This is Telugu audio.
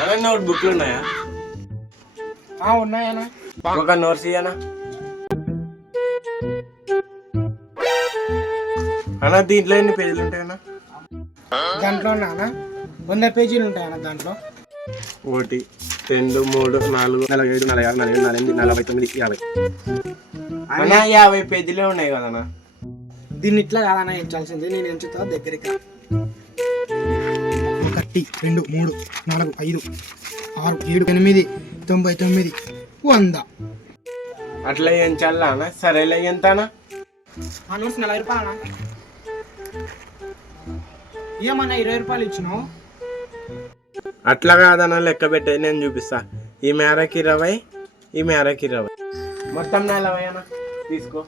అన్న నోట్ బుక్లు ఉన్నాయా? ఉన్నాయన్నా. ఒక నోట్స్ ఇయ్యనా అన్న? దీంట్లో ఎన్ని పేజీలు ఉంటాయన్నా? దాంట్లో అన్న 100 పేజీలు ఉంటాయన్న. దాంట్లో 1 2 3 4 47 46 47 48 49 50 అన్న 50 పేజీలే ఉన్నాయి కదన్నా. దీన్ని ఇట్లా కాదన్నా ఎంచాల్సింది. నేను ఎంచుతా దగ్గరికి. 1 2 3 4 5 6 7 8 99 100. అట్లా ఎంచాలా అన్న? సరేలే. ఎంత అన్న? ఆ నోట్స్ 40 రూపాయలు. ఏమన్నా 20 రూపాయలు ఇచ్చినావు? అట్లా కాదన్న, లెక్క పెట్టేది నేను చూపిస్తా. ఈ మేరకి 20, ఈ మేరకి 20, మొత్తం 40 అన్న. తీసుకో.